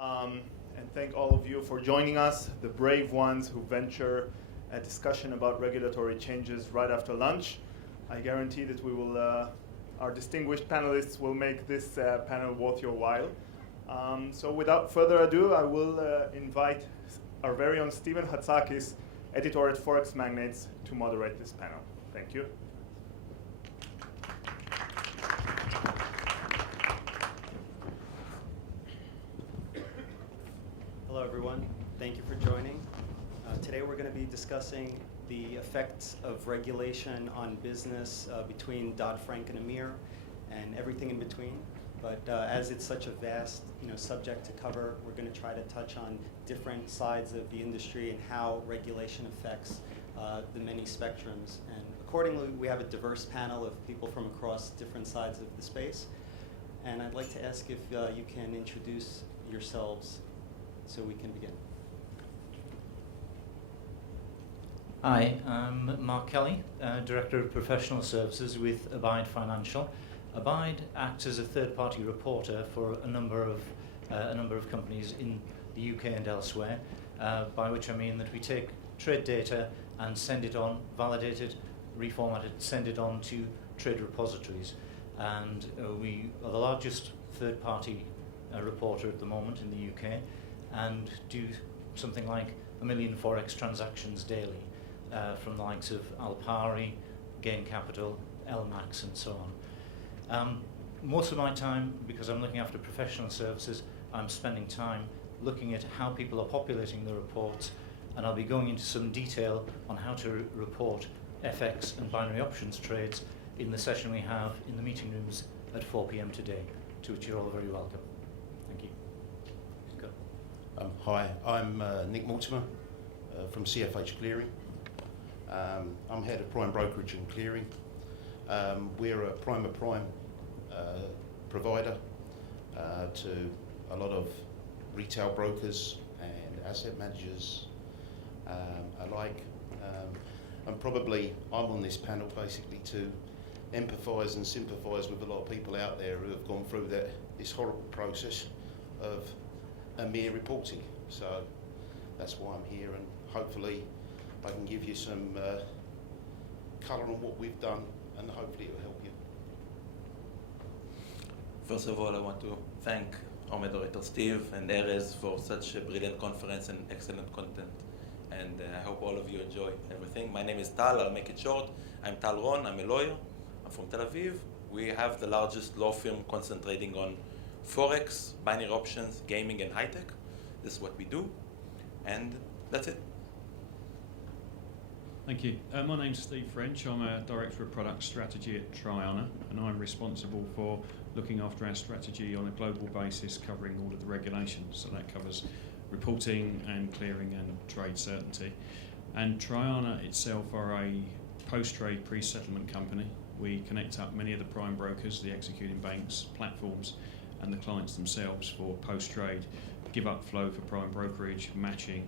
And thank all of you for joining us, the brave ones who venture a discussion about regulatory changes right after lunch. I guarantee that we will, our distinguished panelists will make this panel worth your while. So without further ado, I will invite our very own Stephen Hatzakis, editor at Forex Magnates, to moderate this panel. Thank you. Hello, everyone. Thank you for joining. Today we're going to be discussing the effects of regulation on business between Dodd-Frank and EMIR and everything in between. But as it's such a vast subject to cover, we're going to try to touch on different sides of the industry and how regulation affects the many spectrums. And accordingly, we have a diverse panel of people from across different sides of the space. And I'd like to ask if you can introduce yourselves so we can begin. Hi, I'm Mark Kelly, Director of Professional Services with Abide Financial. Abide acts as a third-party reporter for a number of companies in the UK and elsewhere, by which I mean that we take trade data and send it on, validate it, reformat it, send it on to trade repositories. And we are the largest third-party reporter at the moment in the UK, and do something like 1 million Forex transactions daily from the likes of Alpari, Gain Capital, LMAX, and so on. Most of my time, because I'm looking after professional services, I'm spending time looking at how people are populating the reports, and I'll be going into some detail on how to report FX and binary options trades in the session we have in the meeting rooms at 4 p.m. today, to which you're all very welcome. Thank you. Hi, I'm Nick Mortimer from CFH Clearing. I'm head of prime brokerage and clearing. We're a prime provider to a lot of retail brokers and asset managers alike. And probably I'm on this panel basically to empathise and sympathise with a lot of people out there who have gone through this horrible process of EMIR reporting. So that's why I'm here, and hopefully I can give you some colour on what we've done, and hopefully it will help you. First of all, I want to thank our moderator Steve and Erez for such a brilliant conference and excellent content. And I hope all of you enjoy everything. My name is Tal, I'll make it short. I'm Tal Ron, I'm a lawyer. I'm from Tel Aviv. We have the largest law firm concentrating on Forex, binary options, gaming, and high-tech. This is what we do, and that's it. Thank you. My name's Steve French. I'm a Director of Product Strategy at Triana, and I'm responsible for looking after our strategy on a global basis, covering all of the regulations. So that covers reporting and clearing and trade certainty. And Triana itself are a post-trade pre-settlement company. We connect up many of the prime brokers, the executing banks, platforms, and the clients themselves for post-trade, give-up flow for prime brokerage, matching,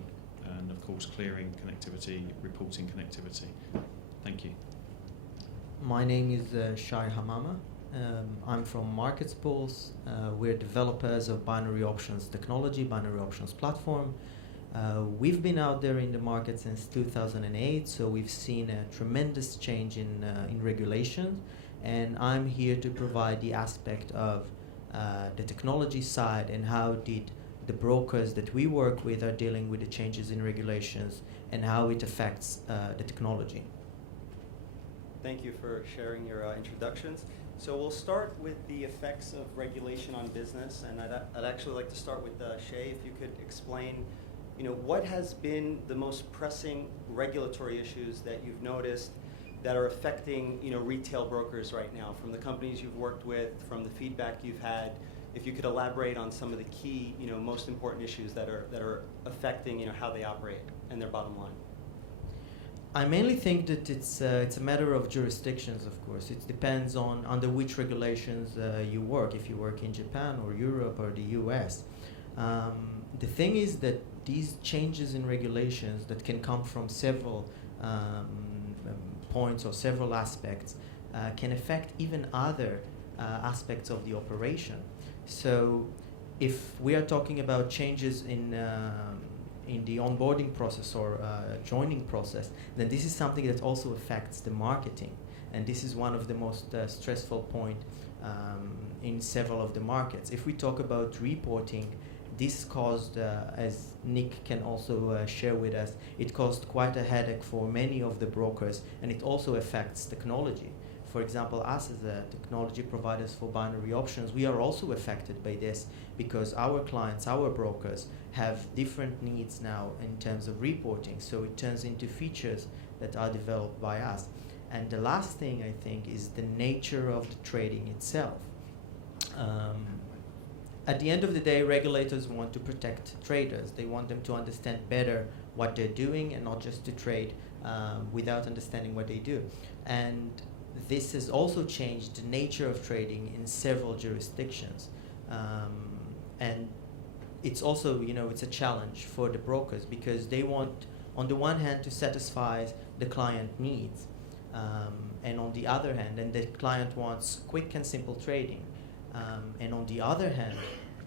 and of course clearing connectivity, reporting connectivity. Thank you. My name is Shai Hamama. I'm from Markets Pulse. We're developers of binary options technology, binary options platform. We've been out there in the market since 2008, so we've seen a tremendous change in regulation, and I'm here to provide the aspect of the technology side and how did the brokers that we work with are dealing with the changes in regulations and how it affects the technology. Thank you for sharing your introductions. So we'll start with the effects of regulation on business, and I'd actually like to start with Shai, if you could explain, what has been the most pressing regulatory issues that you've noticed that are affecting, retail brokers right now, from the companies you've worked with, from the feedback you've had. If you could elaborate on some of the key, most important issues that are affecting, how they operate and their bottom line. I mainly think that it's a matter of jurisdictions, of course. It depends on under which regulations you work, if you work in Japan or Europe or the US. The thing is that these changes in regulations that can come from several points or several aspects can affect even other aspects of the operation. So if we are talking about changes in the onboarding process or joining process, then this is something that also affects the marketing. And this is one of the most stressful points in several of the markets. If we talk about reporting, this caused, as Nick can also share with us, it caused quite a headache for many of the brokers, and it also affects technology. For example, us as a technology providers for binary options, we are also affected by this because our clients, our brokers, have different needs now in terms of reporting. So it turns into features that are developed by us. And the last thing, I think, is the nature of the trading itself. At the end of the day, regulators want to protect traders. They want them to understand better what they're doing and not just to trade without understanding what they do. And this has also changed the nature of trading in several jurisdictions. And it's also, it's a challenge for the brokers because they want, on the one hand, to satisfy the client needs. And on the other hand, and the client wants quick and simple trading. And on the other hand,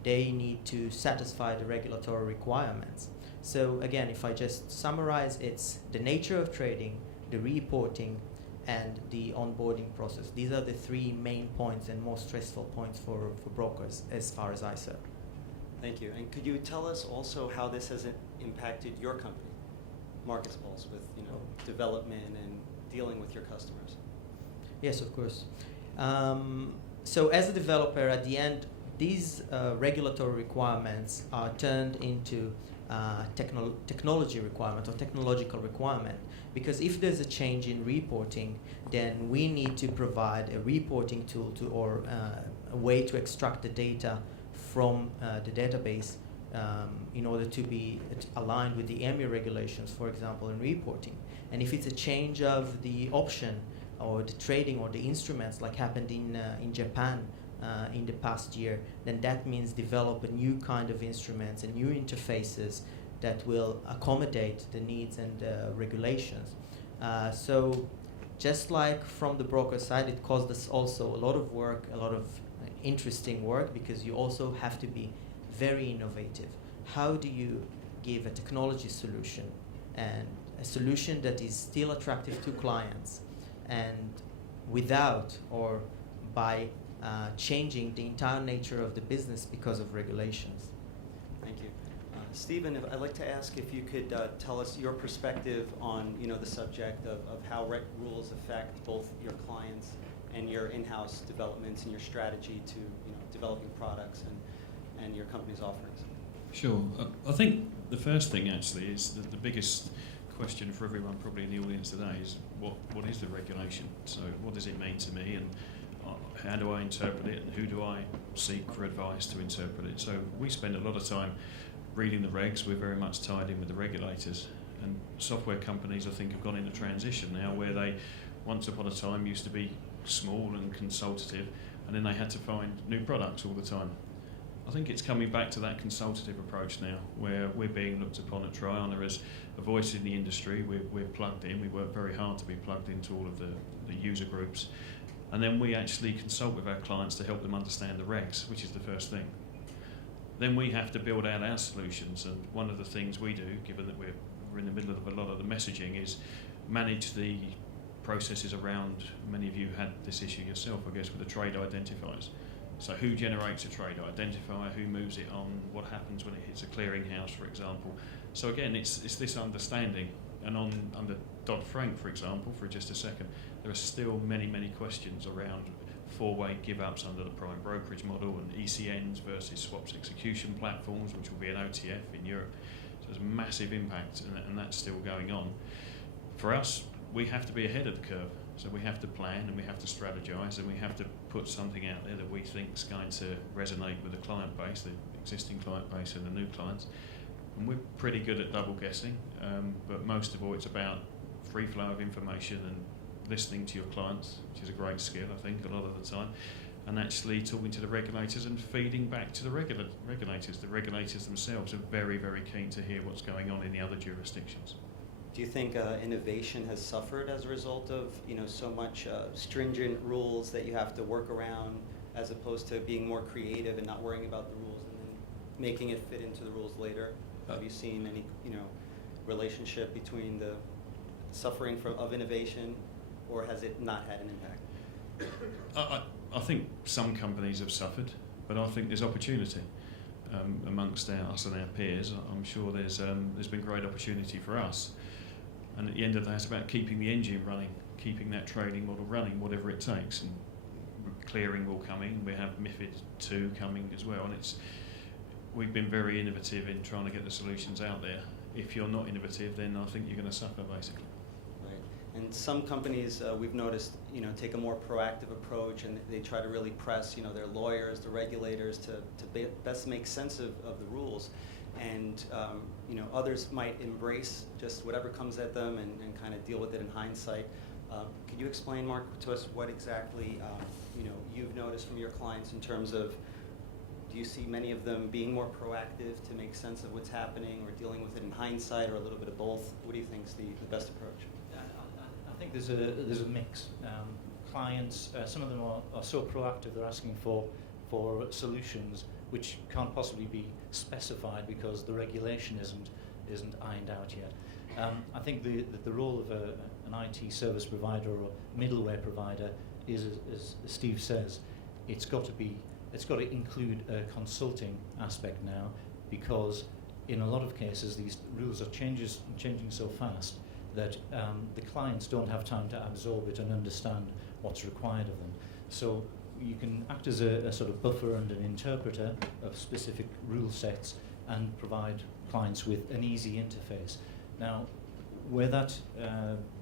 they need to satisfy the regulatory requirements. So again, if I just summarize, it's the nature of trading, the reporting, and the onboarding process. These are the three main points and most stressful points for brokers as far as I saw. Thank you. And could you tell us also how this has impacted your company, Markets Pulse, with development and dealing with your customers? Yes, of course. So as a developer, at the end, these regulatory requirements are turned into technology requirement or technological requirement. Because if there's a change in reporting, then we need to provide a reporting tool or a way to extract the data from the database in order to be aligned with the EMIR regulations, for example, in reporting. And if it's a change of the option or the trading or the instruments like happened in Japan in the past year, then that means develop a new kind of instruments and new interfaces that will accommodate the needs and regulations. So just like from the broker side, it caused us also a lot of work, a lot of interesting work, because you also have to be very innovative. How do you give a technology solution and a solution that is still attractive to clients and without or by changing the entire nature of the business because of regulations? Thank you. Stephen, I'd like to ask if you could tell us your perspective on the subject of how rules affect both your clients and your in-house developments and your strategy to developing products and your company's offerings. Sure. I think the first thing actually is that the biggest question for everyone probably in the audience today is what is the regulation? So what does it mean to me, and how do I interpret it, and who do I seek for advice to interpret it? So we spend a lot of time reading the regs. We're very much tied in with the regulators, and software companies I think have gone into transition now where they once upon a time used to be small and consultative, and then they had to find new products all the time. I think it's coming back to that consultative approach now, where we're being looked upon at Triana as a voice in the industry. We're plugged in. We work very hard to be plugged into all of the user groups, and then we actually consult with our clients to help them understand the regs, which is the first thing. Then we have to build out our solutions, and one of the things we do, given that we're in the middle of a lot of the messaging, is manage the processes around. Many of you had this issue yourself, I guess, with the trade identifiers. So who generates a trade identifier, who moves it on, what happens when it hits a clearinghouse, for example. So again, it's this understanding. And under Dodd-Frank, for example, for just a second, there are still many, many questions around four-way give-ups under the prime brokerage model and ECNs versus swaps execution platforms, which will be an OTF in Europe. So there's a massive impact, and that's still going on. For us, we have to be ahead of the curve. So we have to plan and we have to strategize and we have to put something out there that we think is going to resonate with the client base, the existing client base and the new clients. And we're pretty good at double guessing, but most of all it's about free flow of information and listening to your clients, which is a great skill, I think, a lot of the time, and actually talking to the regulators and feeding back to the regulators. The regulators themselves are very, very keen to hear what's going on in the other jurisdictions. Do you think innovation has suffered as a result of so much stringent rules that you have to work around, as opposed to being more creative and not worrying about the rules and then making it fit into the rules later? Have you seen any, relationship between the suffering of innovation, or has it not had an impact? I think some companies have suffered, but I think there's opportunity amongst us and our peers. I'm sure there's been great opportunity for us. And at the end of the day, it's about keeping the engine running, keeping that trading model running, whatever it takes. And clearing will come in. We have MiFID II coming as well, and we've been very innovative in trying to get the solutions out there. If you're not innovative, then I think you're going to suffer, basically. Right. And some companies we've noticed, take a more proactive approach, and they try to really press, their lawyers, the regulators, to best make sense of the rules. And others might embrace just whatever comes at them and kind of deal with it in hindsight. Could you explain, Mark, to us what exactly you've noticed from your clients in terms of, do you see many of them being more proactive to make sense of what's happening, or dealing with it in hindsight, or a little bit of both? What do you think is the best approach? I think there's a mix. Clients, some of them are so proactive, they're asking for solutions which can't possibly be specified because the regulation isn't ironed out yet. I think the role of an IT service provider or middleware provider is, as Steve says, it's got to include a consulting aspect now, because in a lot of cases these rules are changing so fast that the clients don't have time to absorb it and understand what's required of them. So you can act as a sort of buffer and an interpreter of specific rule sets and provide clients with an easy interface. Now, where that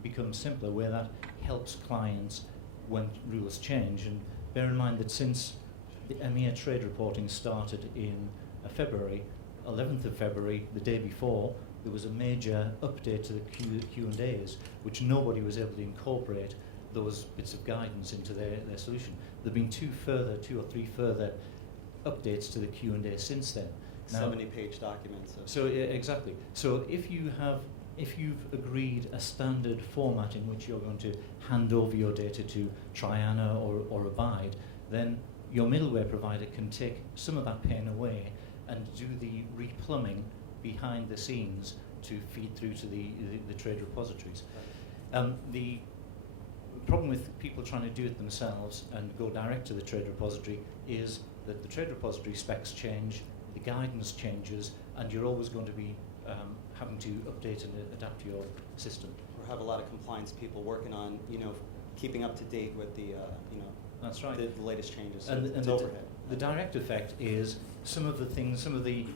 becomes simpler, where that helps clients when rules change, and bear in mind that since the EMIR trade reporting started in February, 11th of February, the day before, there was a major update to the Q&As, which nobody was able to incorporate those bits of guidance into their solution. There have been two or three further updates to the Q&A since then. 70-page documents. So exactly. So if you've agreed a standard format in which you're going to hand over your data to Triana or Abide, then your middleware provider can take some of that pain away and do the replumbing behind the scenes to feed through to the trade repositories. The problem with people trying to do it themselves and go direct to the trade repository is that the trade repository specs change, the guidance changes, and you're always going to be having to update and adapt your system. Or have a lot of compliance people working on, keeping up to date with the, That's right. the latest changes. And It's overhead. The direct effect is some of the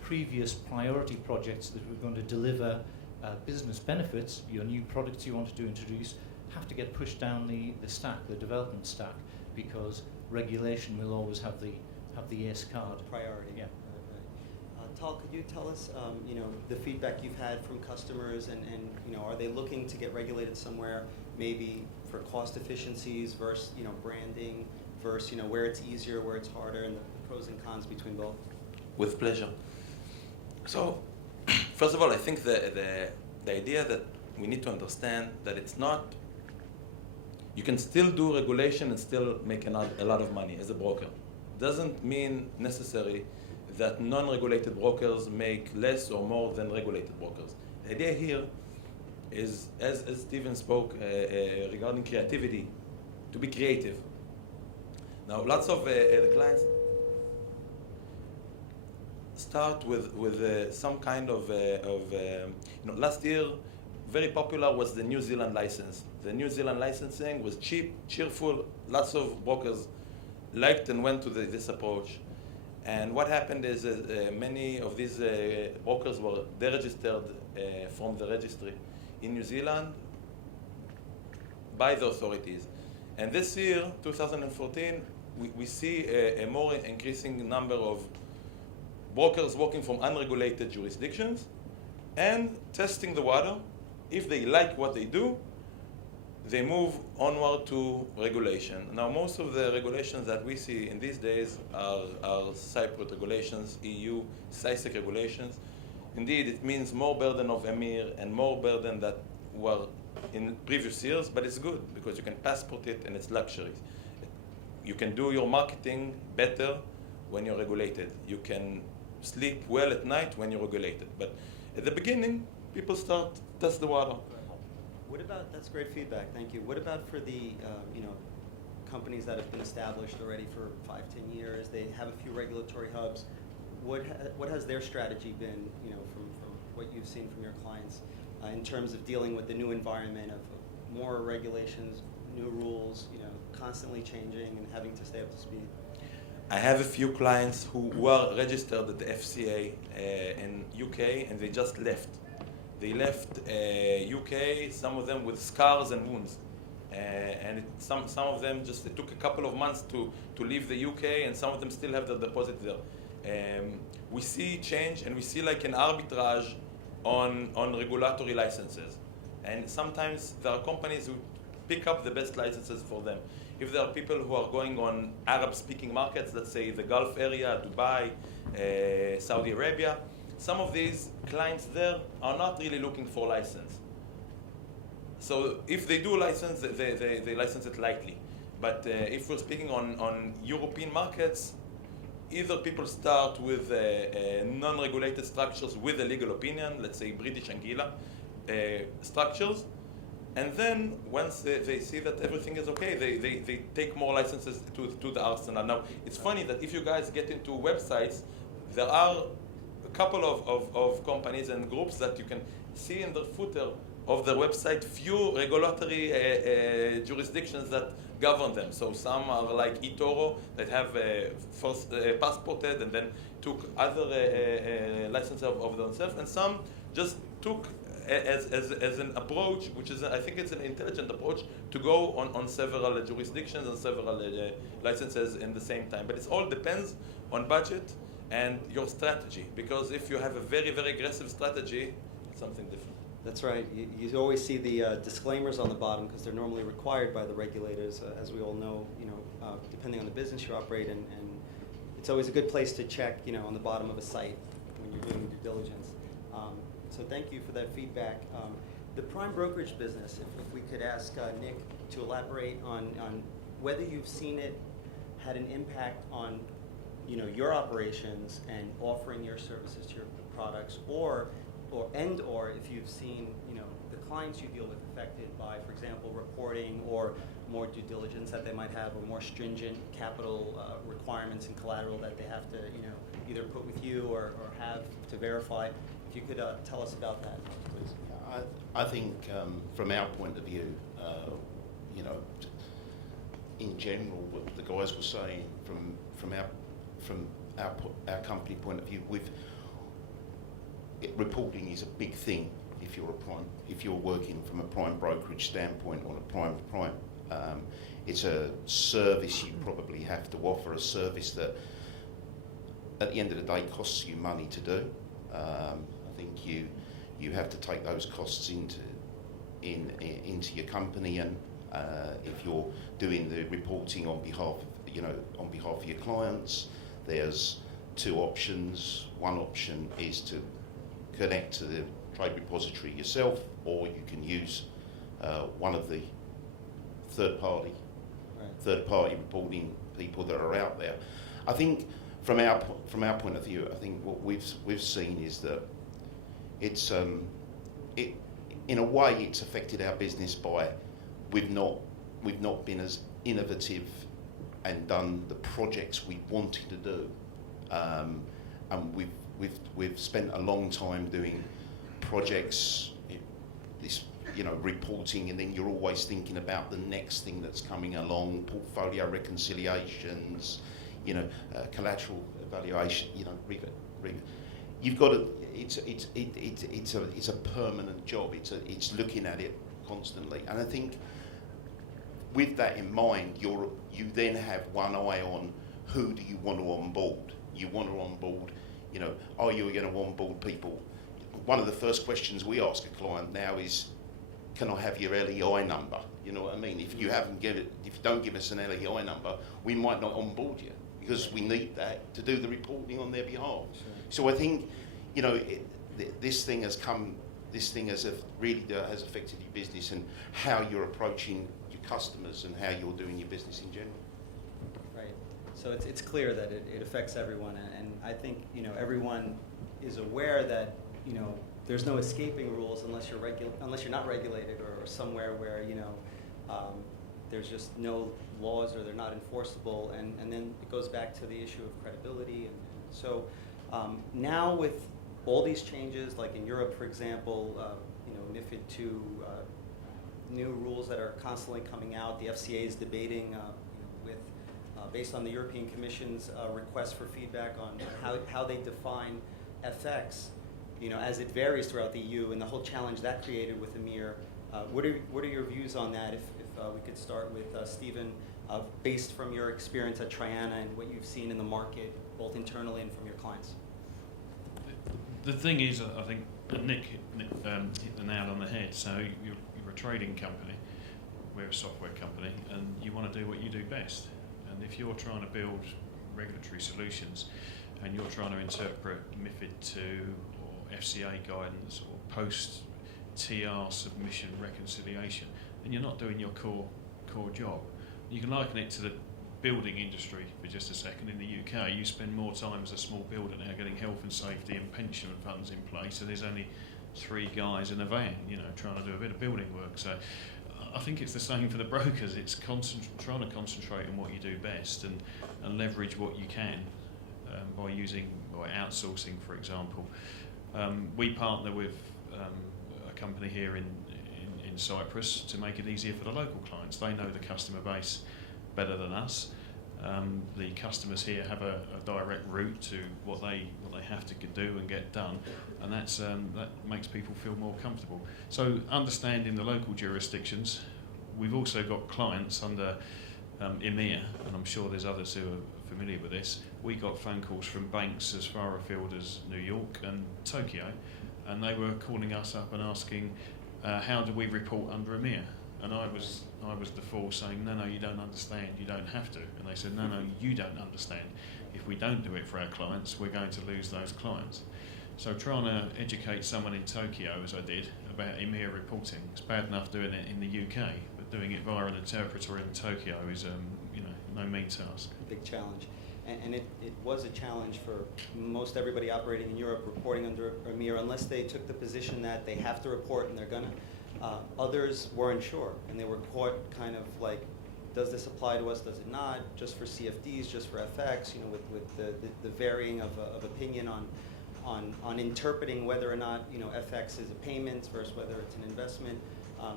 previous priority projects that were going to deliver business benefits, your new products you wanted to introduce, have to get pushed down the stack, the development stack, because regulation will always have the ace card. Priority. Yeah. Right. Tal, could you tell us, the feedback you've had from customers, and are they looking to get regulated somewhere, maybe for cost efficiencies versus, branding versus, where it's easier, where it's harder, and the pros and cons between both? With pleasure. So, first of all, I think the idea that we need to understand that it's not, you can still do regulation and still make a lot of money as a broker. Doesn't mean necessarily that non-regulated brokers make less or more than regulated brokers. The idea here is, as Stephen spoke regarding creativity, to be creative. Now, lots of the clients start with some kind of last year, very popular was the New Zealand license. The New Zealand licensing was cheap, cheerful. Lots of brokers liked and went to this approach. And what happened is many of these brokers were deregistered from the registry in New Zealand by the authorities. And this year, 2014, we see a more increasing number of brokers working from unregulated jurisdictions and testing the water. If they like what they do, they move onward to regulation. Now, most of the regulations that we see in these days are separate regulations, EU, SISEC regulations. Indeed, it means more burden of EMIR and more burden that were in previous years, but it's good because you can passport it and it's luxuries. You can do your marketing better when you're regulated. You can sleep well at night when you're regulated. But at the beginning, people start test the water. What about, that's great feedback, thank you. What about for the, companies that have been established already for 5-10 years, they have a few regulatory hubs. What has their strategy been, from what you've seen from your clients in terms of dealing with the new environment of more regulations, new rules, constantly changing and having to stay up to speed? I have a few clients who were registered at the FCA in UK and they just left. They left UK, some of them with scars and wounds. And some of them just, it took a couple of months to leave the UK, and some of them still have their deposit there. We see change, and we see like an arbitrage on regulatory licenses. And sometimes there are companies who pick up the best licenses for them. If there are people who are going on Arab-speaking markets, let's say the Gulf area, Dubai, Saudi Arabia, some of these clients there are not really looking for license. So if they do license, they license it lightly. But if we're speaking on European markets, either people start with non-regulated structures with a legal opinion, let's say British Anguilla structures, and then once they see that everything is okay, they take more licenses to the arsenal. Now, it's funny that if you guys get into websites, there are a couple of companies and groups that you can see in the footer of their website few regulatory jurisdictions that govern them. So some are like eToro that have first passported and then took other licenses of themselves, and some just took as an approach, which is, I think it's an intelligent approach, to go on several jurisdictions and several licenses in the same time. But it all depends on budget and your strategy, because if you have a very, very aggressive strategy, it's something different. That's right. You always see the disclaimers on the bottom because they're normally required by the regulators, as we all know. Depending on the business you operate in, and it's always a good place to check. On the bottom of a site when you're doing due diligence. So thank you for that feedback. The prime brokerage business. If we could ask Nick to elaborate on whether you've seen it had an impact on your operations and offering your services to your products, or if you've seen, the clients you deal with affected by, for example, reporting or more due diligence that they might have, or more stringent capital requirements and collateral that they have to, either put with you or have to verify. If you could tell us about that, please. I think from our point of view, in general, what the guys were saying from our company point of view, reporting is a big thing if you're working from a prime brokerage standpoint or a prime. It's a service you probably have to offer, a service that at the end of the day costs you money to do. I think you have to take those costs into your company, and if you're doing the reporting on behalf of your clients, there's two options. One option is to connect to the trade repository yourself, or you can use one of the third-party reporting people that are out there. I think from our point of view, I think what we've seen is that it's in a way it's affected our business by we've not been as innovative and done the projects we wanted to do, and we've spent a long time doing projects, reporting, and then you're always thinking about the next thing that's coming along, portfolio reconciliations, collateral evaluation, you've got to. It's a permanent job. It's looking at it constantly, and I think with that in mind, you then have one eye on who do you want to onboard. You want to onboard, are you going to onboard people? One of the first questions we ask a client now is, can I have your LEI number? You know what I mean? If you don't give us an LEI number, we might not onboard you because we need that to do the reporting on their behalf. Sure. So I think, this thing has really affected your business and how you're approaching your customers and how you're doing your business in general. Right. So it's clear that it affects everyone, and I think everyone is aware that there's no escaping rules unless you're not regulated or somewhere where there's just no laws or they're not enforceable, and then it goes back to the issue of credibility. And so now with all these changes, like in Europe, for example, MiFID II, new rules that are constantly coming out, the FCA is debating based on the European Commission's request for feedback on how they define FX, as it varies throughout the EU, and the whole challenge that created with EMIR. What are your views on that? If we could start with Stephen, based from your experience at Triana and what you've seen in the market, both internally and from your clients. The thing is, I think Nick hit the nail on the head. So you're a trading company, we're a software company, and you want to do what you do best. And if you're trying to build regulatory solutions and you're trying to interpret MiFID II or FCA guidance or post-TR submission reconciliation, then you're not doing your core job. You can liken it to the building industry for just a second. In the UK, you spend more time as a small builder now getting health and safety and pension funds in place, so there's only 3 guys in a van, trying to do a bit of building work. So I think it's the same for the brokers. It's trying to concentrate on what you do best and leverage what you can by outsourcing, for example. We partner with a company here in Cyprus to make it easier for the local clients. They know the customer base better than us. The customers here have a direct route to what they have to do and get done, and that makes people feel more comfortable. So understanding the local jurisdictions, we've also got clients under EMIR, and I'm sure there's others who are familiar with this. We got phone calls from banks as far afield as New York and Tokyo, and they were calling us up and asking, how do we report under EMIR? And I was the fool saying, no, you don't understand, you don't have to. And they said, no, you don't understand. If we don't do it for our clients, we're going to lose those clients. So trying to educate someone in Tokyo, as I did, about EMIR reporting, it's bad enough doing it in the UK, but doing it via an interpreter in Tokyo is no mean task. Big challenge. And it was a challenge for most everybody operating in Europe reporting under EMIR, unless they took the position that they have to report and they're going to. Others weren't sure, and they were caught kind of like, does this apply to us, does it not, just for CFDs, just for FX, with the varying of opinion on interpreting whether or not FX is a payment versus whether it's an investment.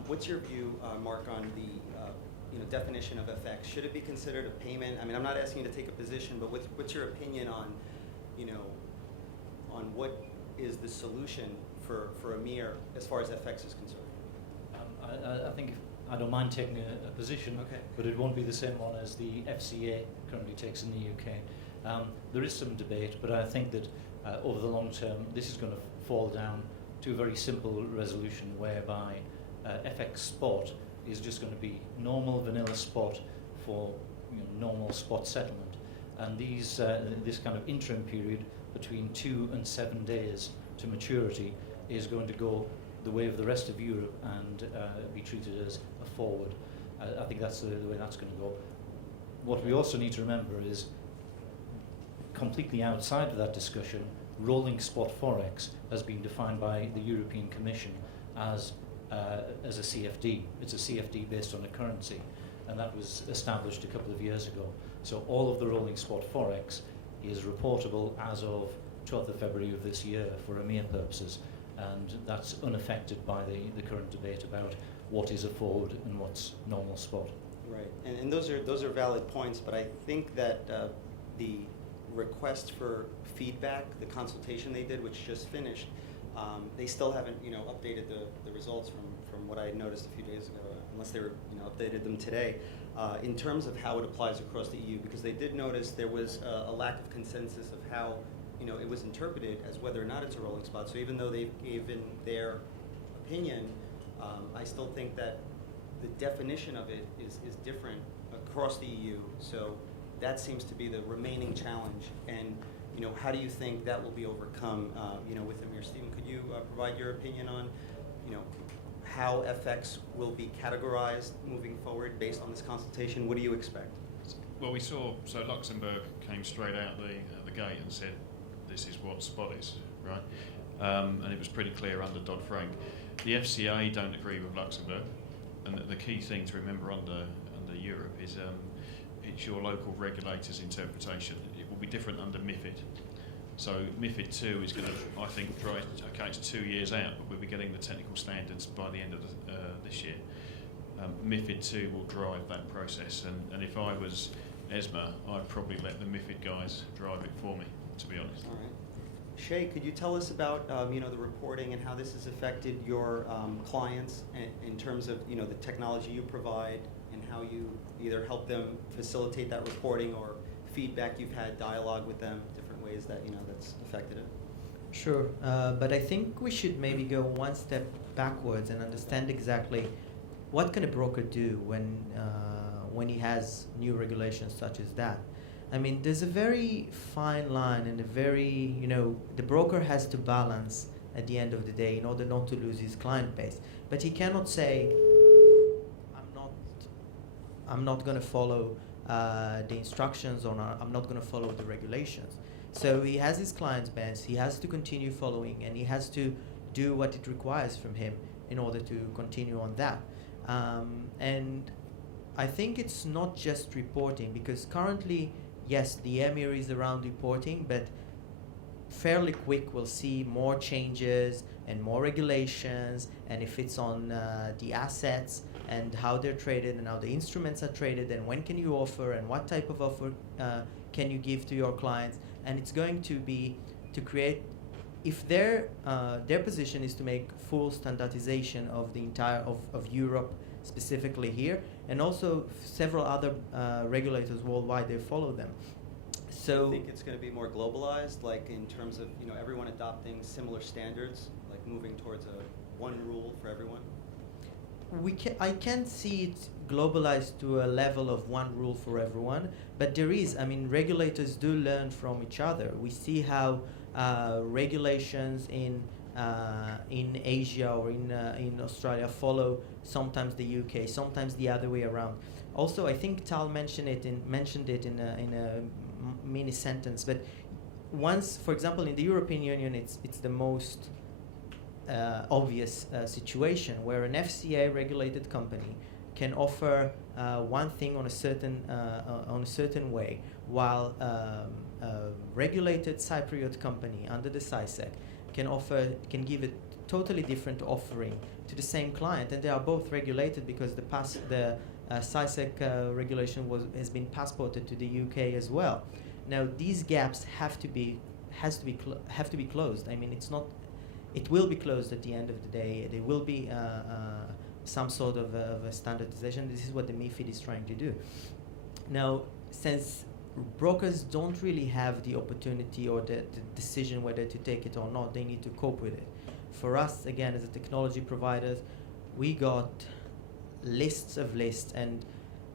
What's your view, Mark, on the definition of FX? Should it be considered a payment? I mean, I'm not asking you to take a position, but what's your opinion on what is the solution for EMIR as far as FX is concerned? I think I don't mind taking a position, okay, but it won't be the same one as the FCA currently takes in the UK. There is some debate, but I think that over the long term, this is going to fall down to a very simple resolution whereby FX spot is just going to be normal vanilla spot for normal spot settlement, and this kind of interim period between 2 and 7 days to maturity is going to go the way of the rest of Europe and be treated as a forward. I think that's the way that's going to go. What we also need to remember is, completely outside of that discussion, rolling spot Forex has been defined by the European Commission as a CFD. It's a CFD based on a currency, and that was established a couple of years ago. So all of the rolling spot Forex is reportable as of 12th of February of this year for EMIR purposes, and that's unaffected by the current debate about what is a forward and what's normal spot. Right, and those are valid points, but I think that the request for feedback, the consultation they did, which just finished, they still haven't updated the results from what I had noticed a few days ago, unless they were updated them today, in terms of how it applies across the EU, because they did notice there was a lack of consensus of how it was interpreted as whether or not it's a rolling spot. So even though they've given their opinion, I still think that the definition of it is different across the EU. So that seems to be the remaining challenge. And how do you think that will be overcome with EMIR? Stephen, could you provide your opinion on how FX will be categorized moving forward based on this consultation? What do you expect? Well, we saw, so Luxembourg came straight out the gate and said, this is what spot is, right? And it was pretty clear under Dodd-Frank. The FCA don't agree with Luxembourg, and the key thing to remember under Europe is it's your local regulator's interpretation. It will be different under MiFID. So MiFID 2 is going to, I think, okay, it's 2 years out, but we'll be getting the technical standards by the end of this year. MiFID 2 will drive that process, and if I was ESMA, I'd probably let the MiFID guys drive it for me, to be honest. All right. Shay, could you tell us about the reporting and how this has affected your clients in terms of the technology you provide and how you either help them facilitate that reporting or feedback you've had, dialogue with them, different ways that that's affected it? Sure, but I think we should maybe go one step backwards and understand exactly what can a broker do when he has new regulations such as that. I mean, there's a very fine line and a very, the broker has to balance at the end of the day in order not to lose his client base. But he cannot say, I'm not going to follow the instructions, or I'm not going to follow the regulations. So he has his client base, he has to continue following, and he has to do what it requires from him in order to continue on that. And I think it's not just reporting, because currently, yes, the EMIR is around reporting, but fairly quick we'll see more changes and more regulations, and if it's on the assets and how they're traded and how the instruments are traded and when can you offer and what type of offer can you give to your clients. And it's going to be to create, if their position is to make full standardization of the entire of Europe, specifically here, and also several other regulators worldwide, they follow them. So I think it's going to be more globalized, like in terms of everyone adopting similar standards, like moving towards one rule for everyone. I can't see it globalized to a level of one rule for everyone, but there is. I mean, regulators do learn from each other. We see how regulations in Asia or in Australia follow sometimes the UK, sometimes the other way around. Also, I think Tal mentioned it in a mini sentence, but once, for example, in the European Union, it's the most obvious situation where an FCA regulated company can offer one thing on a certain way, while a regulated Cypriot company under the CySEC can give a totally different offering to the same client, and they are both regulated because the CySEC regulation has been passported to the UK as well. Now these gaps have to be closed. I mean, it will be closed at the end of the day. There will be some sort of a standardization. This is what the MiFID is trying to do. Now, since brokers don't really have the opportunity or the decision whether to take it or not, they need to cope with it. For us, again, as a technology providers, we got lists of lists, and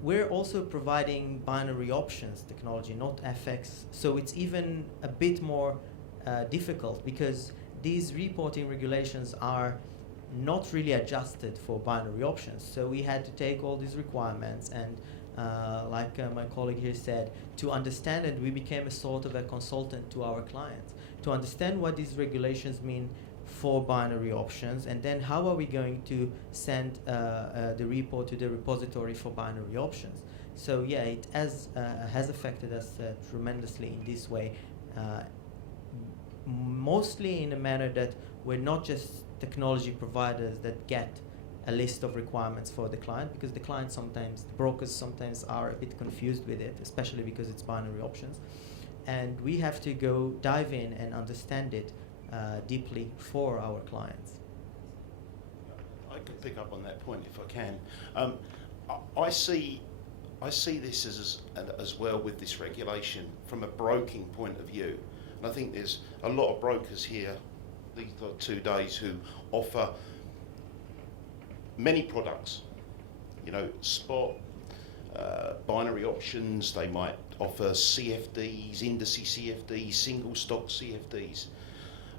we're also providing binary options technology, not FX. So it's even a bit more difficult because these reporting regulations are not really adjusted for binary options. So we had to take all these requirements and like my colleague here said, to understand it, we became a sort of a consultant to our clients to understand what these regulations mean for binary options, and then how are we going to send the report to the repository for binary options. So yeah, it has affected us tremendously in this way, mostly in a manner that we're not just technology providers that get a list of requirements for the client, because the client sometimes, the brokers sometimes are a bit confused with it, especially because it's binary options. And we have to go dive in and understand it deeply for our clients. I could pick up on that point if I can. I see this as well with this regulation from a broking point of view. And I think there's a lot of brokers here these 2 days who offer many products, spot, binary options. They might offer CFDs, indices CFDs, single stock CFDs.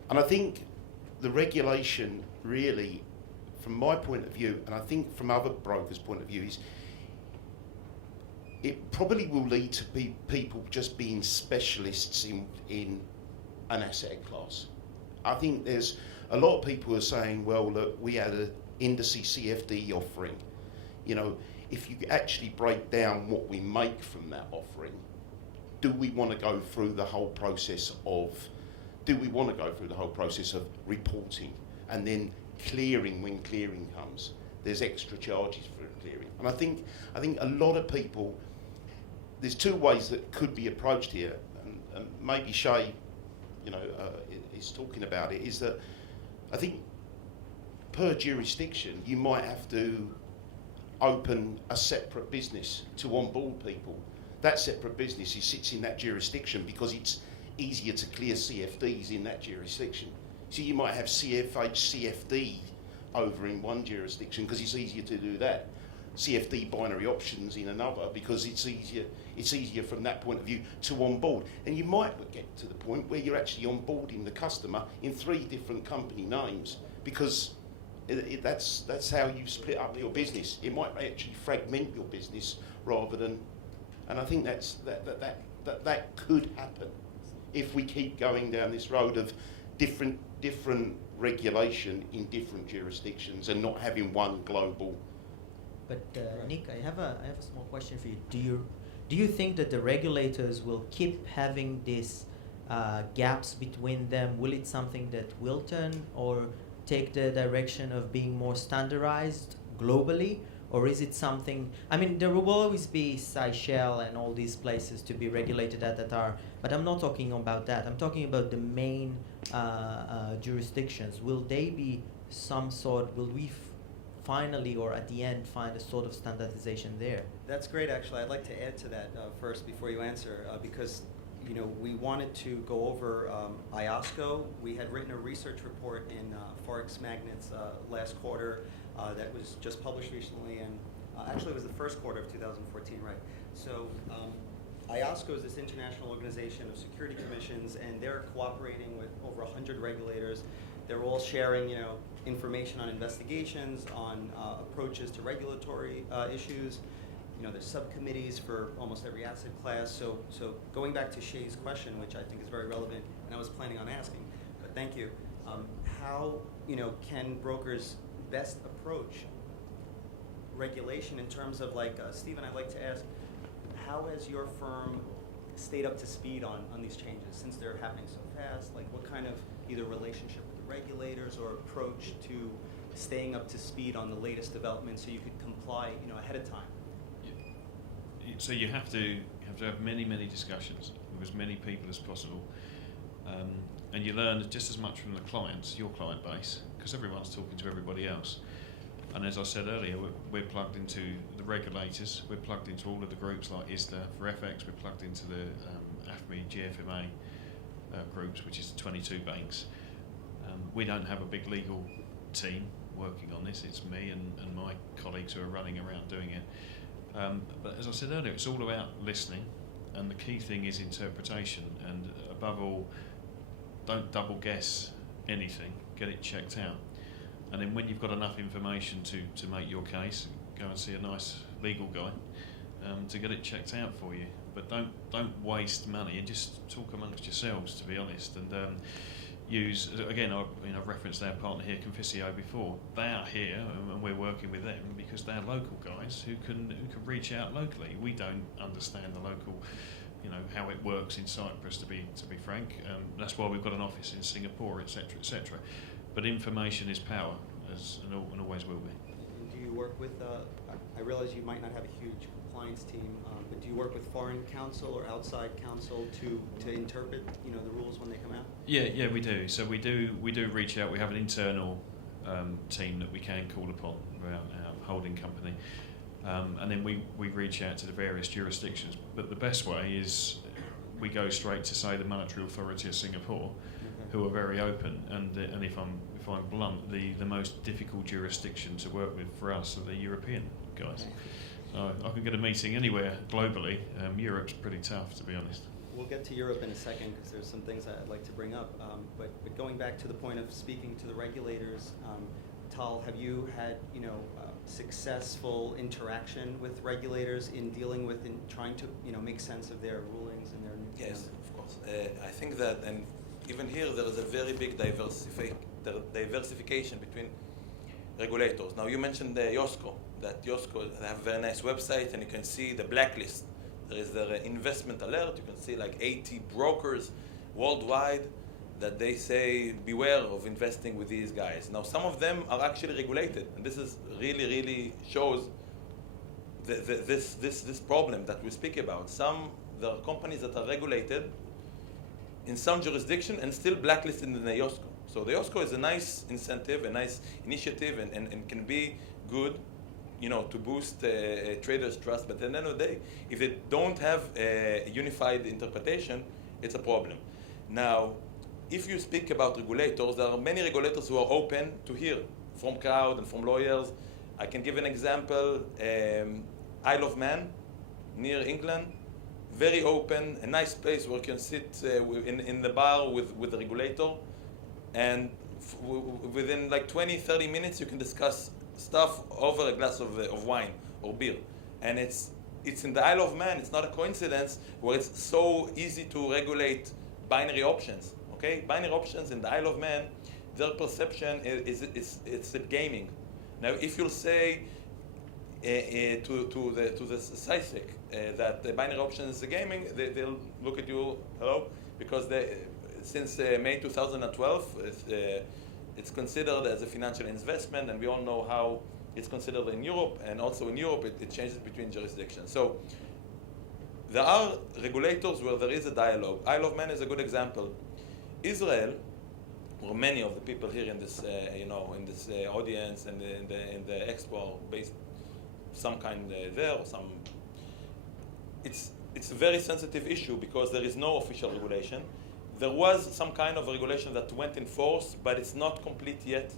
And I think the regulation really, from my point of view, and I think from other brokers' point of view, is it probably will lead to people just being specialists in an asset class. I think there's a lot of people who are saying, well, look, we had an indices CFD offering. You know, if you actually break down what we make from that offering, do we want to go through the whole process of reporting and then clearing when clearing comes? There's extra charges for clearing. And I think a lot of people, there's two ways that could be approached here, and maybe Shai, is talking about it, is that I think per jurisdiction you might have to open a separate business to onboard people. That separate business sits in that jurisdiction because it's easier to clear CFDs in that jurisdiction. So you might have CFD over in one jurisdiction because it's easier to do that. CFD binary options in another because it's easier from that point of view to onboard. And you might get to the point where you're actually onboarding the customer in 3 different company names because that's how you split up your business. It might actually fragment your business rather than, and I think that could happen if we keep going down this road of different regulation in different jurisdictions and not having one global. But Nick, I have a small question for you. Do you think that the regulators will keep having these gaps between them? Will it something that will turn or take the direction of being more standardized globally? Or is it something, I mean, there will always be Seychelles and all these places to be regulated that are, but I'm not talking about that. I'm talking about the main jurisdictions. Will they be will we finally or at the end find a sort of standardization there? That's great, actually. I'd like to add to that first before you answer, because we wanted to go over IOSCO. We had written a research report in Forex Magnets last quarter that was just published recently, and actually it was the first quarter of 2014, right? So IOSCO is this international organization of security commissions, and they're cooperating with over 100 regulators. They're all sharing, information on investigations, on approaches to regulatory issues. There's subcommittees for almost every asset class. So going back to Shai's question, which I think is very relevant, and I was planning on asking, but thank you. How can brokers best approach regulation in terms of Stephen, I'd like to ask, how has your firm stayed up to speed on these changes since they're happening so fast? What kind of either relationship with the regulators or approach to staying up to speed on the latest developments so you could comply ahead of time? So you have to have many discussions with as many people as possible, and you learn just as much from the clients, your client base, because everyone's talking to everybody else. And as I said earlier, we're plugged into the regulators, we're plugged into all of the groups like ISDA. For FX, we're plugged into the AFME, GFMA groups, which is 22 banks. We don't have a big legal team working on this. It's me and my colleagues who are running around doing it. But as I said earlier, it's all about listening, and the key thing is interpretation, and above all, don't double guess anything, get it checked out. And then when you've got enough information to make your case, go and see a nice legal guy to get it checked out for you. But don't waste money, and just talk amongst yourselves, to be honest. And use, again, I've referenced our partner here, Conficio, before. They are here, and we're working with them because they're local guys who can reach out locally. We don't understand the local, how it works in Cyprus, to be frank. That's why we've got an office in Singapore, etc., etc. But information is power, and always will be. And do you work with, I realize you might not have a huge compliance team, but do you work with foreign counsel or outside counsel to interpret the rules when they come out? Yeah, we do. So we do reach out. We have an internal team that we can call upon, our holding company, and then we reach out to the various jurisdictions. But the best way is we go straight to, say, the Monetary Authority of Singapore, who are very open, and if I'm blunt, the most difficult jurisdiction to work with for us are the European guys. So I can get a meeting anywhere globally. Europe's pretty tough, to be honest. We'll get to Europe in a second because there's some things I'd like to bring up. But going back to the point of speaking to the regulators, Tal, have you had successful interaction with regulators in dealing with and trying to make sense of their rulings and their Yes, of course. I think that, and even here there is a very big diversification between regulators. Now you mentioned YOSCO. That YOSCO, they have a very nice website, and you can see the blacklist. There is the investment alert. You can see like 80 brokers worldwide that they say beware of investing with these guys. Now some of them are actually regulated, and this is really shows this problem that we speak about. There are companies that are regulated in some jurisdiction and still blacklisted in the YOSCO. So the YOSCO is a nice incentive, a nice initiative, and can be good, to boost traders' trust. But at the end of the day, if they don't have a unified interpretation, it's a problem. Now, if you speak about regulators, there are many regulators who are open to hear from crowd and from lawyers. I can give an example. Isle of Man, near England, very open, a nice place where you can sit in the bar with the regulator, and within like 20-30 minutes you can discuss stuff over a glass of wine or beer. And it's in the Isle of Man. It's not a coincidence where it's so easy to regulate binary options. Okay, binary options in the Isle of Man, their perception is it's gaming. Now, if you'll say to the CISEC that the binary option is a gaming, they'll look at you, hello, because since May 2012, it's considered as a financial investment, and we all know how it's considered in Europe, and also in Europe it changes between jurisdictions. So there are regulators where there is a dialogue. Isle of Man is a good example. Israel, or many of the people here in this, in this audience and in the expo are based some kind there or some. It's a very sensitive issue because there is no official regulation. There was some kind of regulation that went in force, but it's not complete yet.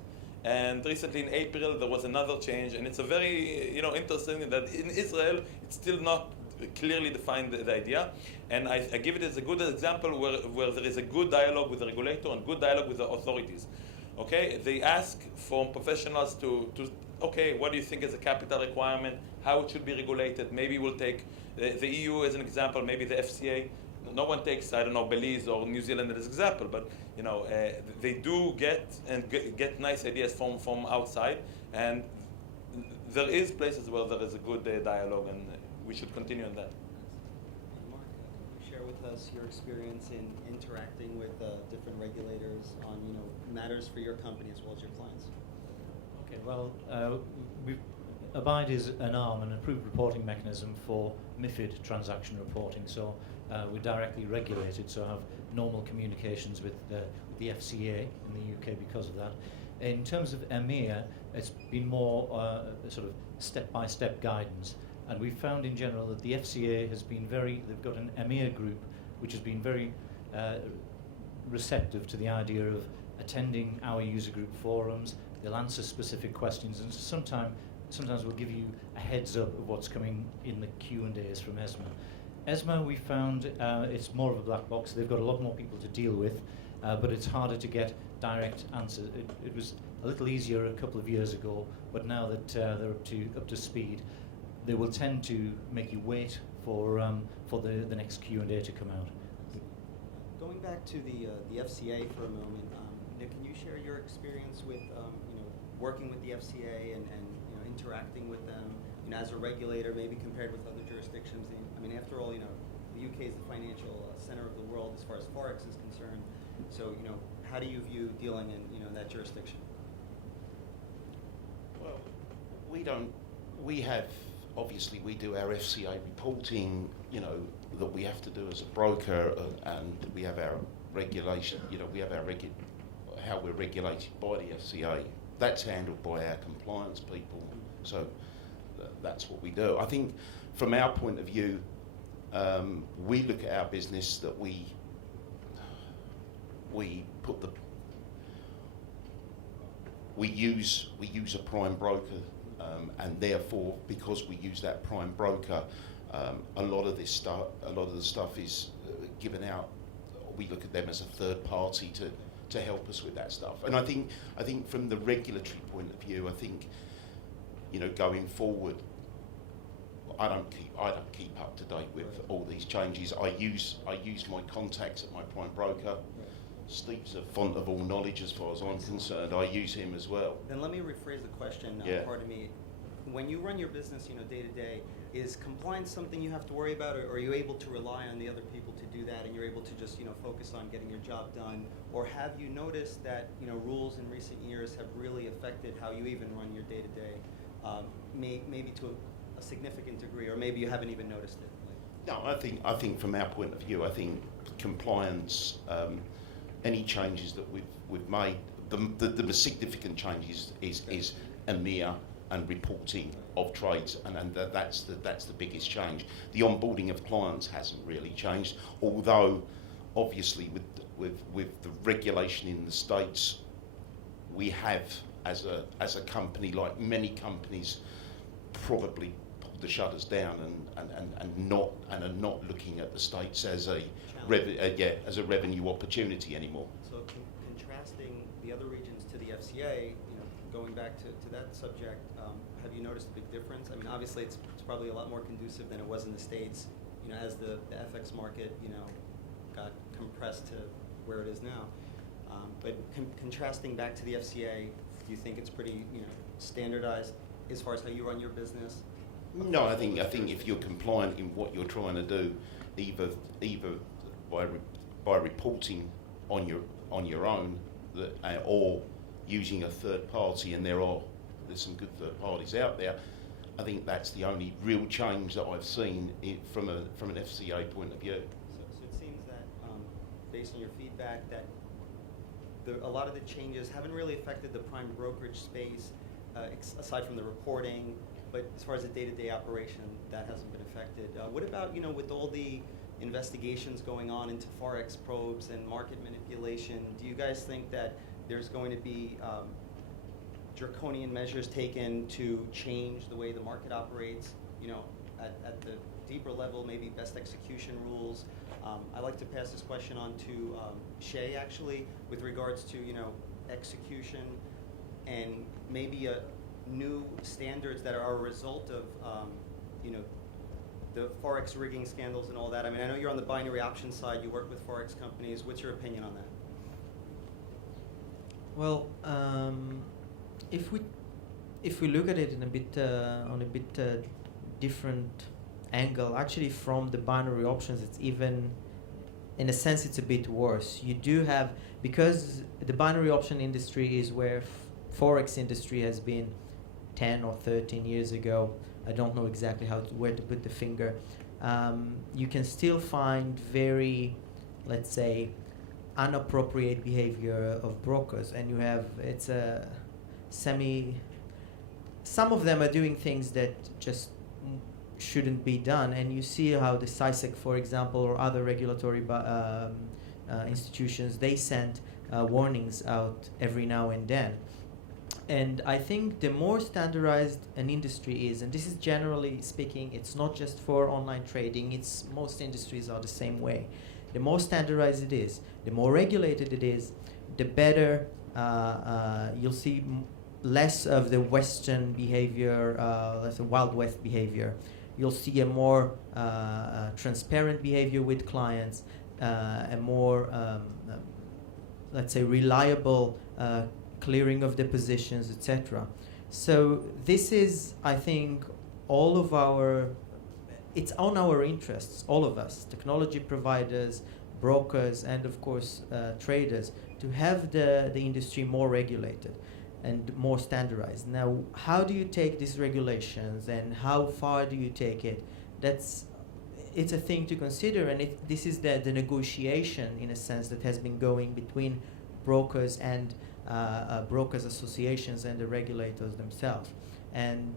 And recently in April there was another change, and it's a very interesting that in Israel it's still not clearly defined the idea. And I give it as a good example where there is a good dialogue with the regulator and good dialogue with the authorities. Okay, they ask from professionals to okay, what do you think is a capital requirement? How it should be regulated? Maybe we'll take the EU as an example, maybe the FCA. No one takes, I don't know, Belize or New Zealand as an example, but they do get nice ideas from outside, and there is places where there is a good dialogue, and we should continue on that. Mark, can you share with us your experience in interacting with different regulators on matters for your company as well as your clients? Okay, well, Abide is an arm, an approved reporting mechanism for MiFID transaction reporting. So we're directly regulated, so I have normal communications with the FCA in the UK because of that. In terms of EMIR, it's been more sort of step-by-step guidance. And we've found in general that the FCA has been they've got an EMIR group which has been very receptive to the idea of attending our user group forums. They'll answer specific questions, and sometimes we'll give you a heads up of what's coming in the Q&As from ESMA. ESMA, we found it's more of a black box. They've got a lot more people to deal with, but it's harder to get direct answers. It was a little easier a couple of years ago, but now that they're up to speed, they will tend to make you wait for the next Q&A to come out. Going back to the FCA for a moment, Nick, can you share your experience with working with the FCA and interacting with them as a regulator, maybe compared with other jurisdictions? I mean, after all, the UK is the financial center of the world as far as Forex is concerned. So, how do you view dealing in that jurisdiction? Well, obviously we do our FCA reporting, that we have to do as a broker, and we have our regulation, we have our how we're regulated by the FCA. That's handled by our compliance people, so that's what we do. I think from our point of view, we look at our business that we use a prime broker, and therefore, because we use that prime broker, a lot of the stuff is given out. We look at them as a third party to to help us with that stuff. And I think from the regulatory point of view, I think, you know, going forward, I don't keep up to date with all these changes. I use my contacts at my prime broker. Steve's a font of all knowledge as far as I'm concerned. I use him as well. Then let me rephrase the question, pardon me. When you run your business, you know, day to day, is compliance something you have to worry about, or are you able to rely on the other people to do that and you're able to just, you know, focus on getting your job done? Or have you noticed that, you know, rules in recent years have really affected how you even run your day to day, maybe to a significant degree, or maybe you haven't even noticed it? No, I think from our point of view, I think compliance, any changes that we've made, the significant changes is EMIR and reporting of trades, and that's the biggest change. The onboarding of clients hasn't really changed, although obviously with the regulation in the States, we have as a company, like many companies, probably pulled the shutters down and are not looking at the States as a revenue opportunity anymore. So contrasting the other regions to the FCA, you know, going back to that subject, have you noticed a big difference? I mean, obviously it's probably a lot more conducive than it was in the States, you know, as the FX market, you know, got compressed to where it is now. But contrasting back to the FCA, do you think it's pretty, you know, standardized as far as how you run your business? No, I think if you're compliant in what you're trying to do, either by reporting on your own, or using a third party, and there's some good third parties out there. I think that's the only real change that I've seen from an FCA point of view. So it seems that, based on your feedback, that a lot of the changes haven't really affected the prime brokerage space, aside from the reporting. But as far as the day-to-day operation, that hasn't been affected. What about, you know, with all the investigations going on into Forex probes and market manipulation, do you guys think that there's going to be draconian measures taken to change the way the market operates, you know, at the deeper level, maybe best execution rules? I'd like to pass this question on to Shai, actually, with regards to, you know, execution and maybe new standards that are a result of, you know, the Forex rigging scandals and all that. I mean, I know you're on the binary option side, you work with Forex companies. What's your opinion on that? Well, if we look at it in a bit on a bit different angle, actually from the binary options, it's even, in a sense, it's a bit worse. You do have, because the binary option industry is where Forex industry has been 10 or 13 years ago. I don't know exactly where to put the finger. You can still find very, let's say, inappropriate behavior of brokers, and you have, it's a some of them are doing things that just shouldn't be done, and you see how the SISEC, for example, or other regulatory institutions, they send warnings out every now and then. And I think the more standardized an industry is, and this is generally speaking, it's not just for online trading, it's most industries are the same way. The more standardized it is, the more regulated it is, the better you'll see less of the Western behavior, less of Wild West behavior. You'll see a more transparent behavior with clients, a more, let's say, reliable clearing of the positions, etc. So this is, I think, all of it's on our interests, all of us, technology providers, brokers, and of course traders, to have the industry more regulated and more standardized. Now, how do you take these regulations and how far do you take it? It's a thing to consider, and this is the negotiation, in a sense, that has been going between brokers and brokers associations and the regulators themselves. And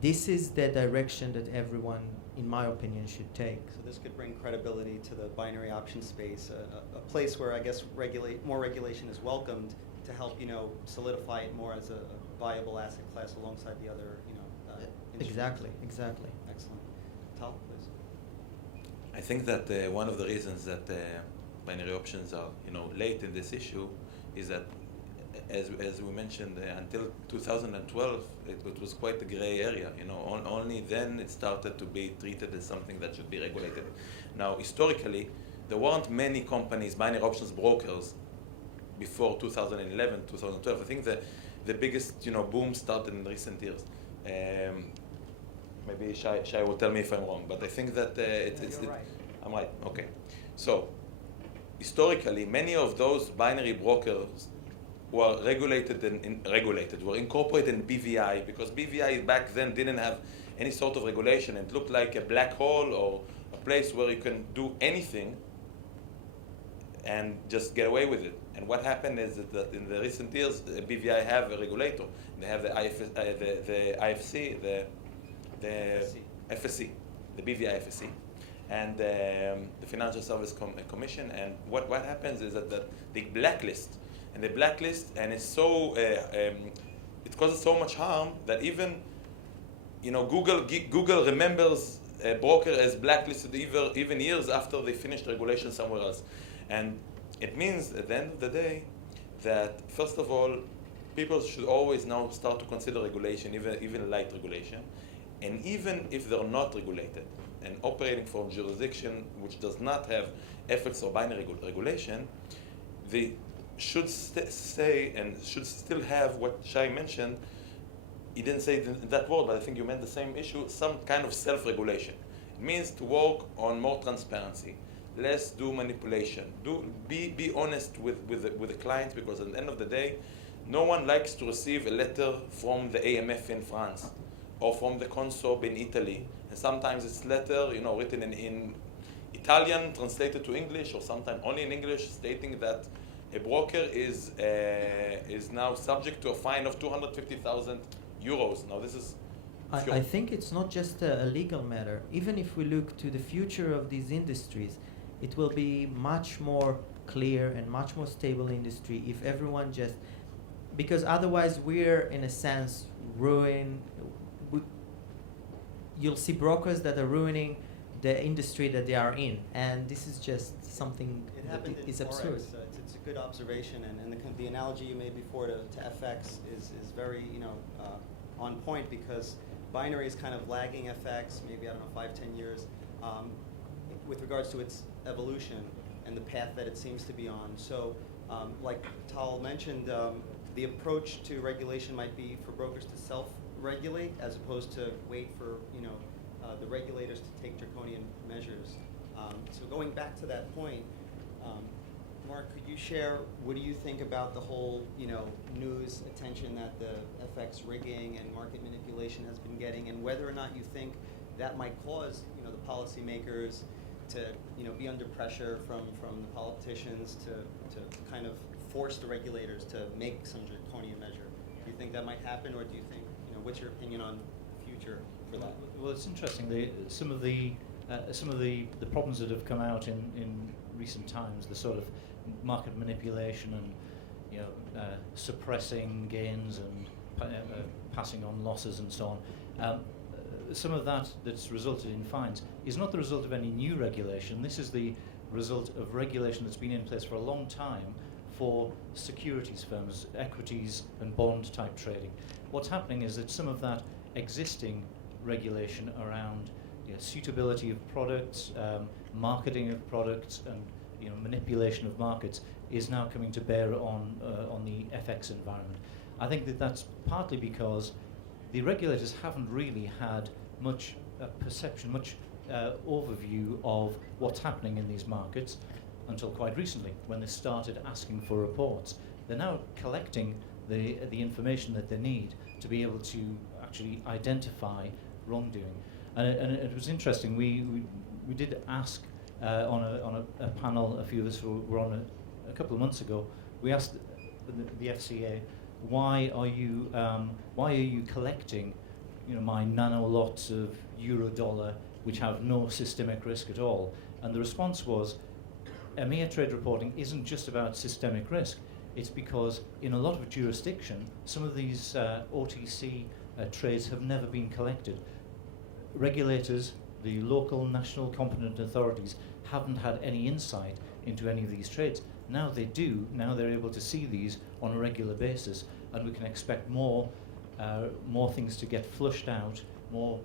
this is the direction that everyone, in my opinion, should take. So this could bring credibility to the binary option space, a place where I guess more regulation is welcomed to help, you know, solidify it more as a viable asset class alongside the other, you know, Exactly. Excellent. Tal, please. I think that one of the reasons that binary options are late in this issue is that, as we mentioned, until 2012, it was quite a gray area. Only then it started to be treated as something that should be regulated. Now, historically, there weren't many companies, binary options brokers, before 2011, 2012. I think the biggest boom started in recent years. Maybe Shai will tell me if I'm wrong, but I think that You're right. I'm right. Okay. So, historically, many of those binary brokers were were incorporated in BVI, because BVI back then didn't have any sort of regulation. It looked like a black hole or a place where you can do anything and just get away with it. And what happened is that in the recent years, the BVI have a regulator. They have the IFC, the FSC, the BVI FSC, and the Financial Service Commission. And what happens is that they blacklist, and it's so it causes so much harm that even Google remembers a broker as blacklisted even years after they finished regulation somewhere else. And it means at the end of the day that, first of all, people should always now start to consider regulation, even light regulation. And even if they're not regulated and operating from jurisdiction which does not have FX or binary regulation, they should say and should still have what Shai mentioned. He didn't say it in that word, but I think you meant the same issue, some kind of self-regulation. It means to work on more transparency, less do manipulation, be honest with the clients, because at the end of the day, no one likes to receive a letter from the AMF in France or from the Consob in Italy. And sometimes it's letter, written in Italian, translated to English, or sometimes only in English, stating that a broker is now subject to a fine of 250,000 euros. Now this is... I think it's not just a legal matter. Even if we look to the future of these industries, it will be much more clear and much more stable industry if everyone just... Because otherwise we're, in a sense, you'll see brokers that are ruining the industry that they are in, and this is just something It that happened in is Forex. absurd. It's a good observation, and the analogy you made before to FX is very on point, because binary is kind of lagging FX, maybe, 5-10 years, with regards to its evolution and the path that it seems to be on. So, like Tal mentioned, the approach to regulation might be for brokers to self-regulate as opposed to wait for the regulators to take draconian measures. So going back to that point, Mark, could you share what do you think about the whole news attention that the FX rigging and market manipulation has been getting, and whether or not you think that might cause the policymakers to be under pressure from the politicians to kind of force the regulators to make some draconian measure? Do you think that might happen, or do you think what's your opinion on the future for that? Well, it's interesting. Some of the problems that have come out in recent times, the sort of market manipulation and suppressing gains and passing on losses and so on. Some of that's resulted in fines is not the result of any new regulation. This is the result of regulation that's been in place for a long time for securities firms, equities and bond type trading. What's happening is that some of that existing regulation around suitability of products, marketing of products, and manipulation of markets is now coming to bear on the FX environment. I think that's partly because the regulators haven't really had much perception, much overview of what's happening in these markets until quite recently, when they started asking for reports. They're now collecting the information that they need to be able to actually identify wrongdoing. And it was interesting. We did ask on a panel, a few of us were on a couple of months ago. We asked the FCA, why are you collecting my nano lots of euro-dollar which have no systemic risk at all? And the response was, EMIR trade reporting isn't just about systemic risk. It's because in a lot of jurisdiction, some of these OTC trades have never been collected. Regulators, the local, national competent authorities, haven't had any insight into any of these trades. Now they do. Now they're able to see these on a regular basis, and we can expect more things to get flushed out, more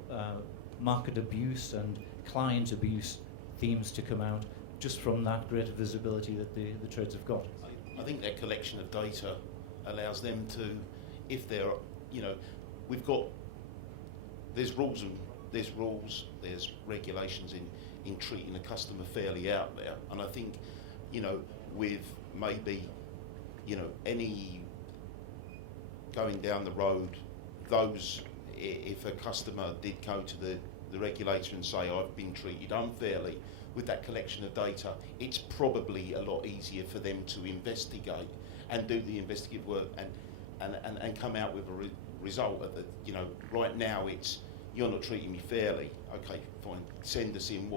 market abuse and client abuse themes to come out just from that greater visibility that the trades have got. I think that collection of data allows them to, if they're, there's rules, there's regulations in treating a customer fairly out there, and I think, with maybe, any going down the road, if a customer did go to the regulator and say, I've been treated unfairly, with that collection of data, it's probably a lot easier for them to investigate and do the investigative work and come out with a result of right now it's, you're not treating me fairly. Okay, fine, send us in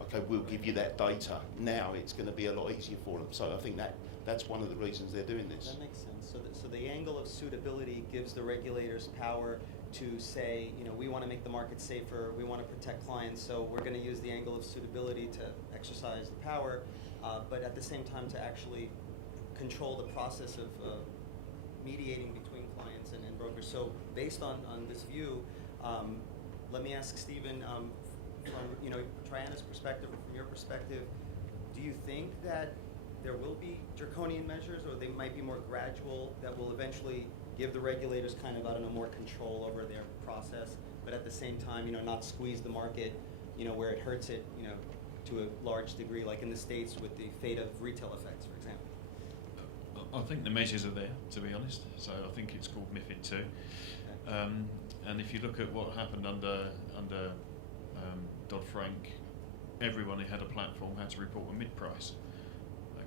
okay, we'll give you that data. Now it's going to be a lot easier for them. So I think that's one of the reasons they're doing this. That makes sense. So the angle of suitability gives the regulators power to say, we want to make the market safer, we want to protect clients, so we're going to use the angle of suitability to exercise the power, but at the same time to actually control the process of mediating between clients and brokers. So based on this view, let me ask Stephen, from Triana's perspective or from your perspective, do you think that there will be draconian measures, or they might be more gradual, that will eventually give the regulators kind of, more control over their process, but at the same time, not squeeze the market, where it hurts it, to a large degree, like in the States with the fate of retail effects, for example? I think the measures are there, to be honest. So I think it's called MiFID II. Okay. And if you look at what happened under Dodd-Frank, everyone who had a platform had to report a mid-price.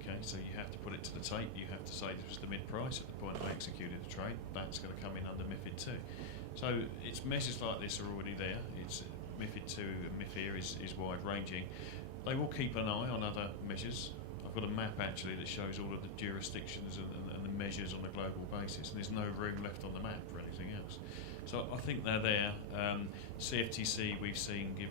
Okay, so you have to put it to the tape, you have to say this was the mid-price at the point I executed the trade. That's going to come in under MiFID II. So it's measures like this are already there. It's MiFID II and MiFIR is wide-ranging. They will keep an eye on other measures. I've got a map actually that shows all of the jurisdictions and the measures on a global basis, and there's no room left on the map for anything else. So I think they're there. CFTC we've seen give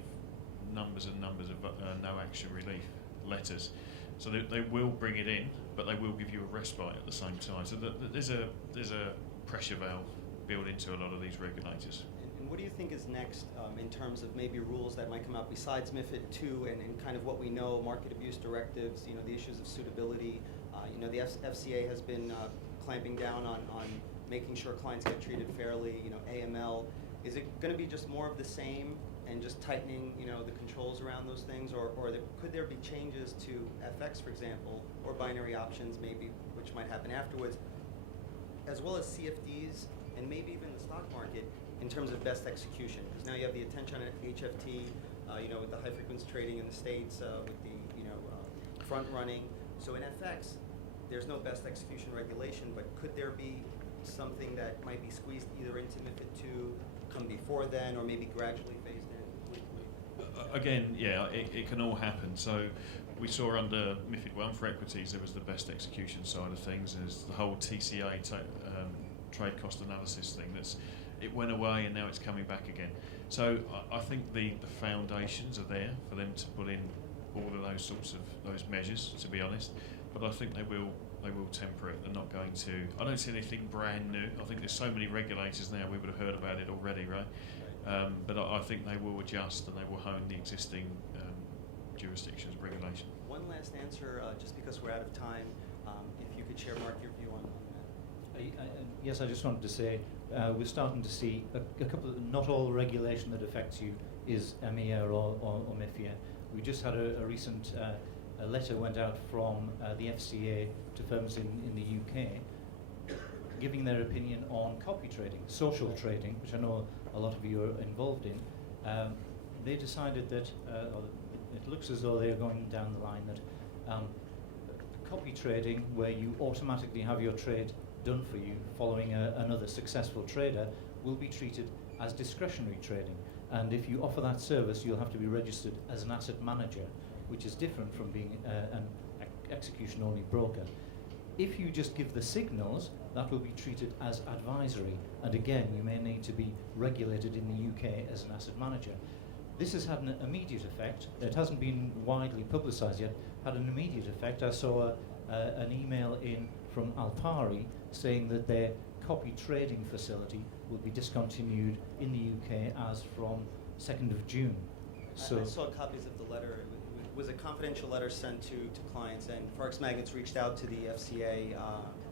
numbers and numbers of no action relief letters. So they will bring it in, but they will give you a respite at the same time. So there's a pressure valve built into a lot of these regulators. And what do you think is next in terms of maybe rules that might come out besides MiFID II and kind of what we know, market abuse directives, the issues of suitability? The FCA has been clamping down on making sure clients get treated fairly. AML. Is it going to be just more of the same and just tightening, the controls around those things, or could there be changes to FX, for example, or binary options, maybe, which might happen afterwards, as well as CFDs and maybe even the stock market in terms of best execution? Because now you have the attention on HFT, with the high frequency trading in the States, with the front running. So in FX, there's no best execution regulation, but could there be something that might be squeezed either into MiFID II, come before then, or maybe gradually phased in? Again, yeah, it can all happen. So we saw under MiFID I for equities, there was the best execution side of things. There's the whole TCA, trade cost analysis thing. It went away and now it's coming back again. So I think the foundations are there for them to put in all of those sorts of those measures, to be honest. But I think they will temper it. They're not going to. I don't see anything brand new. I think there's so many regulators now. We would have heard about it already, right? But I think they will adjust and they will hone the existing jurisdictions regulation. One last answer, just because we're out of time. If you could share, Mark, your view on that. Yes, I just wanted to say we're starting to see a couple of, not all regulation that affects you is EMIR or MiFIR. We just had a recent a letter went out from the FCA to firms in the UK giving their opinion on copy trading, social trading, which I know a lot of you are involved in. They decided that, it looks as though they're going down the line that copy trading, where you automatically have your trade done for you following another successful trader, will be treated as discretionary trading. And if you offer that service, you'll have to be registered as an asset manager, which is different from being an execution-only broker. If you just give the signals, that will be treated as advisory. And again, you may need to be regulated in the UK as an asset manager. This has had an immediate effect. It hasn't been widely publicised yet. Had an immediate effect. I saw an email in from Alpari saying that their copy trading facility will be discontinued in the UK as from 2nd of June. So I saw copies of the letter. It was a confidential letter sent to clients, and Forex Magnets reached out to the FCA.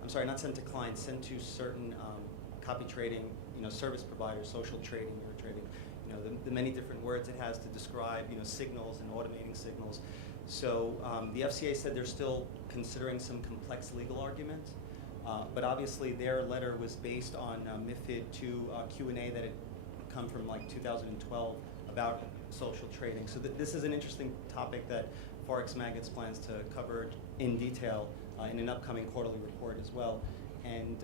I'm sorry, not sent to clients, sent to certain copy trading, service providers, social trading, mirror trading. The many different words it has to describe, signals and automating signals. So the FCA said they're still considering some complex legal arguments, but obviously their letter was based on MiFID II Q&A that had come from like 2012 about social trading. So this is an interesting topic that Forex Magnets plans to cover in detail in an upcoming quarterly report as well. And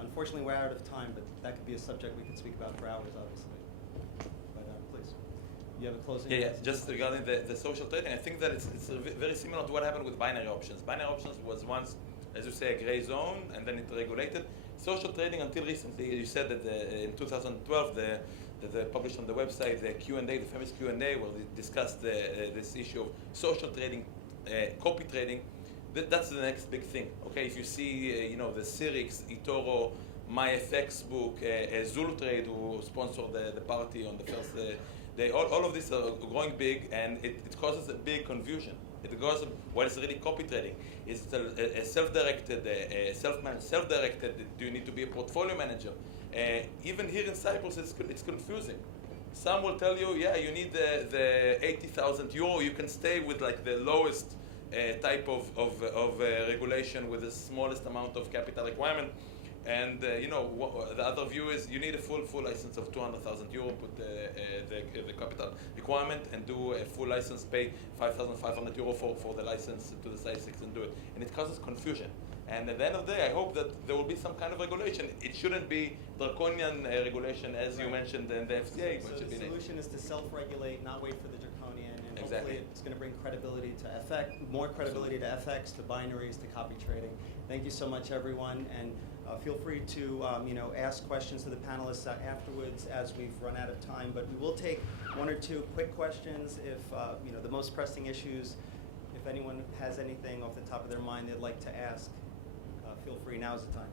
unfortunately we're out of time, but that could be a subject we could speak about for hours, obviously. You have a closing? Yeah, just regarding the social trading, I think that it's very similar to what happened with binary options. Binary options was once, as you say, a gray zone, and then it regulated. Social trading until recently, you said that in 2012, they published on the website the Q&A, the famous Q&A, where they discussed this issue of social trading, copy trading. That's the next big thing. Okay, if you see, the Sirix, eToro, MyFX book, Zulutrade, who sponsored the party on the first. All of these are growing big, and it causes a big confusion. It goes, what is really copy trading? Is it a self-directed, self-managed, self-directed? Do you need to be a portfolio manager? Even here in Cyprus, it's confusing. Some will tell you, yeah, you need the 80,000 euro. You can stay with like the lowest type of regulation with the smallest amount of capital requirement. And the other view is you need a full license of 200,000 euro, put the capital requirement, and do a full license, pay 5,500 euro for the license to the size 6 and do it. And it causes confusion. And at the end of the day, I hope that there will be some kind of regulation. It shouldn't be draconian regulation, as you mentioned in the FCA. So the solution is to self-regulate, not wait for the draconian, and exactly. Hopefully it's going to bring credibility to FX, more credibility to FX, to binaries, to copy trading. Thank you so much, everyone, and feel free to ask questions to the panelists afterwards as we've run out of time. But we will take one or two quick questions if the most pressing issues. If anyone has anything off the top of their mind they'd like to ask, feel free. Now's the time.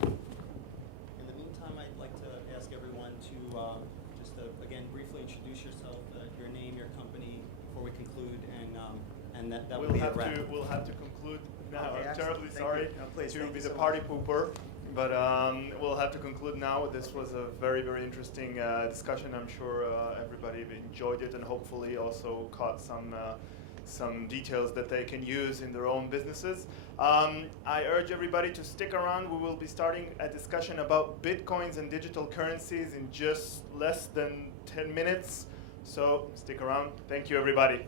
In the meantime, I'd like to ask everyone to just again briefly introduce yourself, your name, your company, before we conclude, and that will be a wrap. We'll have to conclude now. Okay, I'm terribly Thank sorry you. No, please, to thank be you the so party much. pooper, but we'll have to conclude now. This was a very, very interesting discussion. I'm sure everybody enjoyed it and hopefully also caught some details that they can use in their own businesses. I urge everybody to stick around. We will be starting a discussion about Bitcoins and digital currencies in just less than 10 minutes. So stick around. Thank you, everybody.